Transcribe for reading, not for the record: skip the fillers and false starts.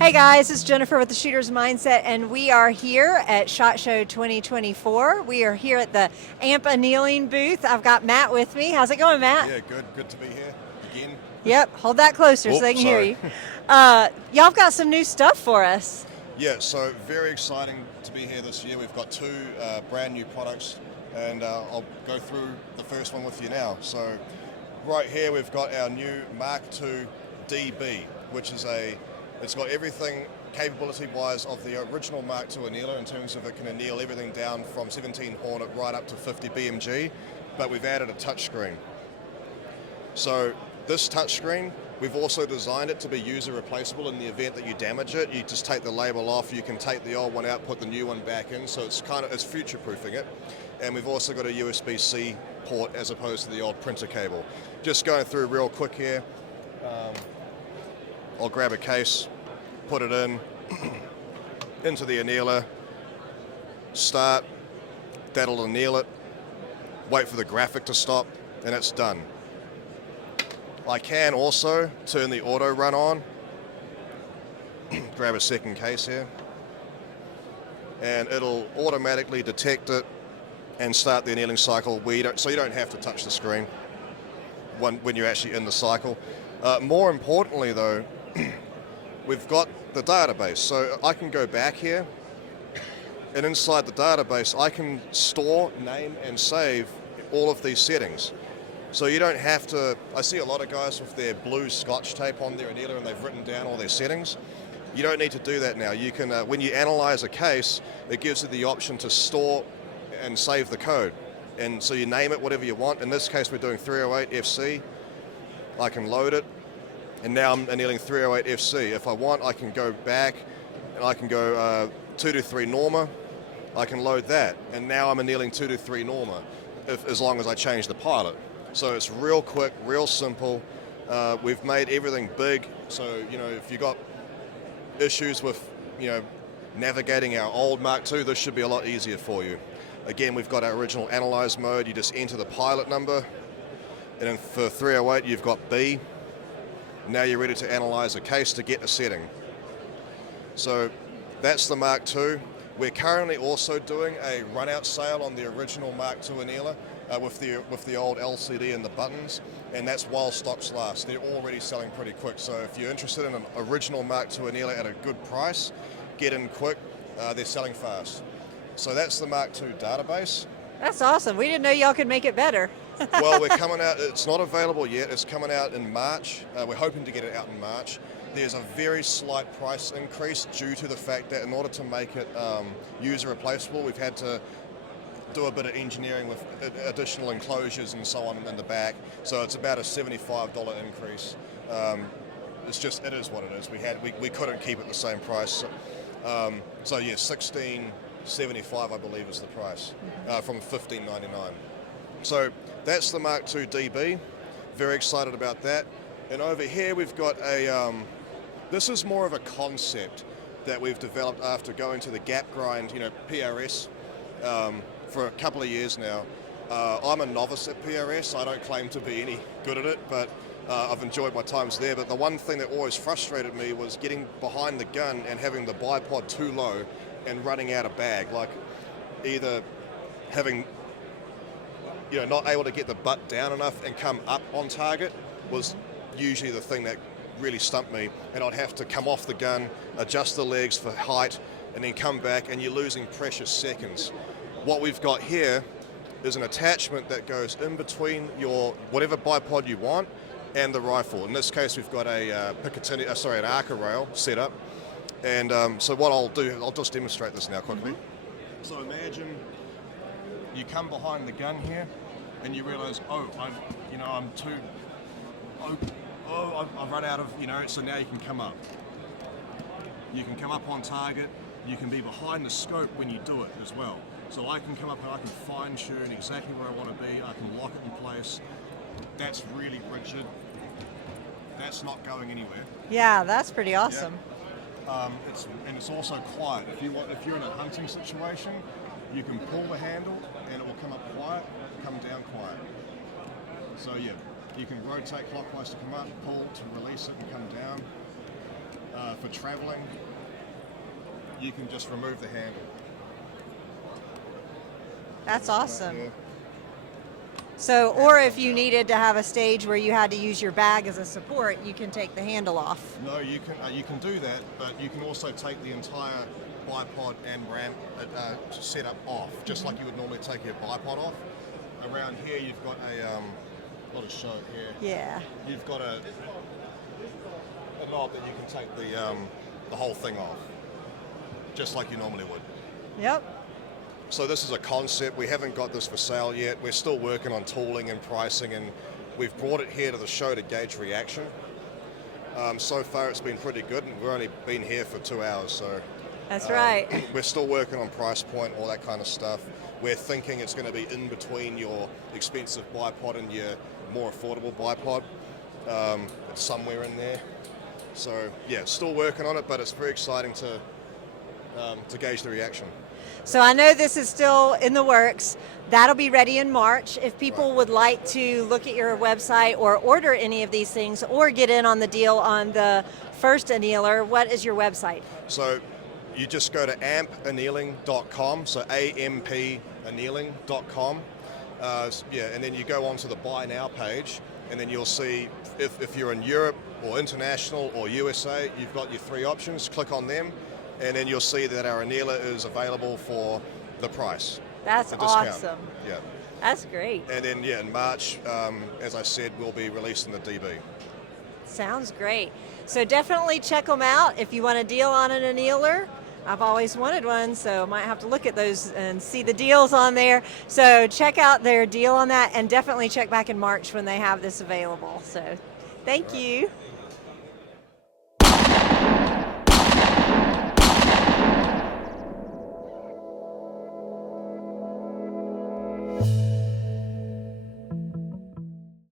Hey guys, it's Jennifer with the Shooter's Mindset, and we are here at SHOT Show 2024. We are here at the AMP Annealing booth. I've got Matt with me. How's it going, Matt? Yeah, good. Good to be here again. Yep, hold that closer so they can hear Sorry. you. Y'all have got some new stuff for us. Yeah, so very exciting to be here this year. We've got two brand new products, and I'll go through the first one with you now. So right here we've got our new Mark II DB, which is it's got everything capability-wise of the original Mark II Annealer in terms of it can anneal everything down from 17 Hornet right up to 50 BMG, but we've added a touchscreen. So this touchscreen, we've also designed it to be user replaceable in the event that you damage it. You just take the label off, you can take the old one out, put the new one back in, so it's future-proofing it. And we've also got a USB-C port as opposed to the old printer cable. Just going through real quick here. I'll grab a case, put it in, into the annealer, start, that'll anneal it, wait for the graphic to stop, and it's done. I can also turn the auto run on, grab a second case here, and it'll automatically detect it and start the annealing cycle so you don't have to touch the screen when you're actually in the cycle. More importantly though, we've got the database, so I can go back here, and inside the database I can store, name and save all of these settings. So you don't have to, I see a lot of guys with their blue scotch tape on their annealer and they've written down all their settings. You don't need to do that now. You can, when you analyze a case, it gives you the option to store and save the code. And so you name it whatever you want. In this case we're doing 308 FC. I can load it, and now I'm annealing 308 FC. If I want, I can go back and I can go 223 Norma. I can load that, and now I'm annealing 223 Norma, as long as I change the pilot. So it's real quick, real simple. We've made everything big, so if you got issues with navigating our old Mark II, this should be a lot easier for you. Again, we've got our original analyze mode. You just enter the pilot number, and then for 308 you've got B. Now you're ready to analyze a case to get a setting. So that's the Mark II. We're currently also doing a run-out sale on the original Mark II annealer with the old LCD and the buttons, and that's while stocks last. They're already selling pretty quick, so if you're interested in an original Mark II annealer at a good price, get in quick. They're selling fast. So that's the Mark II database. That's awesome. We didn't know y'all could make it better. Well, we're coming out, it's not available yet, it's coming out in March. We're hoping to get it out in March. There's a very slight price increase due to the fact that in order to make it user replaceable, we've had to do a bit of engineering with additional enclosures and so on in the back. So it's about a $75 increase. It is what it is. We couldn't keep it the same price. So yeah, $16.75 I believe is the price, from $15.99. So that's the Mark II DB. Very excited about that. And over here we've got this is more of a concept that we've developed after going to the gap grind, PRS, for a couple of years now. I'm a novice at PRS. I don't claim to be any good at it, but I've enjoyed my times there. But the one thing that always frustrated me was getting behind the gun and having the bipod too low and running out of bag, like either having not able to get the butt down enough and come up on target was usually the thing that really stumped me, and I'd have to come off the gun, adjust the legs for height, and then come back, and you're losing precious seconds. What we've got here is an attachment that goes in between your whatever bipod you want and the rifle. In this case we've got a an Arca rail set up, and so what I'll do, I'll just demonstrate this now quickly. So imagine you come behind the gun here, and you realise, I've run out of, so now you can come up. You can come up on target. You can be behind the scope when you do it as well. So I can come up and I can fine tune exactly where I want to be. I can lock it in place. That's really rigid. That's not going anywhere. Yeah, that's pretty awesome. Yeah. It's also quiet. If you're in a hunting situation, you can pull the handle and it will come up quiet, come down quiet. So yeah, you can rotate clockwise to come up, pull to release it and come down. For traveling, you can just remove the handle. That's awesome. Yeah. So, or if you needed to have a stage where you had to use your bag as a support, you can take the handle off. No, you can do that, but you can also take the entire bipod and ramp setup off, just like you would normally take your bipod off. Around here, you've got not a show here. Yeah. You've got a knob that you can take the whole thing off, just like you normally would. Yep. So this is a concept. We haven't got this for sale yet. We're still working on tooling and pricing, and we've brought it here to the show to gauge reaction. So far it's been pretty good, and we've only been here for 2 hours, so That's right. we're still working on price point, all that kind of stuff. We're thinking it's going to be in between your expensive bipod and your more affordable bipod. It's somewhere in there. So yeah, still working on it, but it's very exciting to gauge the reaction. So I know this is still in the works. That'll be ready in March. If people would like to look at your website or order any of these things or get in on the deal on the first Annealer, what is your website? So you just go to ampannealing.com, so A-M-P annealing.com. And then you go onto the Buy Now page, and then you'll see if you're in Europe or international or USA, you've got your 3 options. Click on them, and then you'll see that our Annealer is available for the price. That's awesome. Yeah. That's great. And then, in March, as I said, we'll be releasing the DB. Sounds great. So definitely check them out if you want a deal on an Annealer. I've always wanted one, so I might have to look at those and see the deals on there. So check out their deal on that, and definitely check back in March when they have this available. So thank you.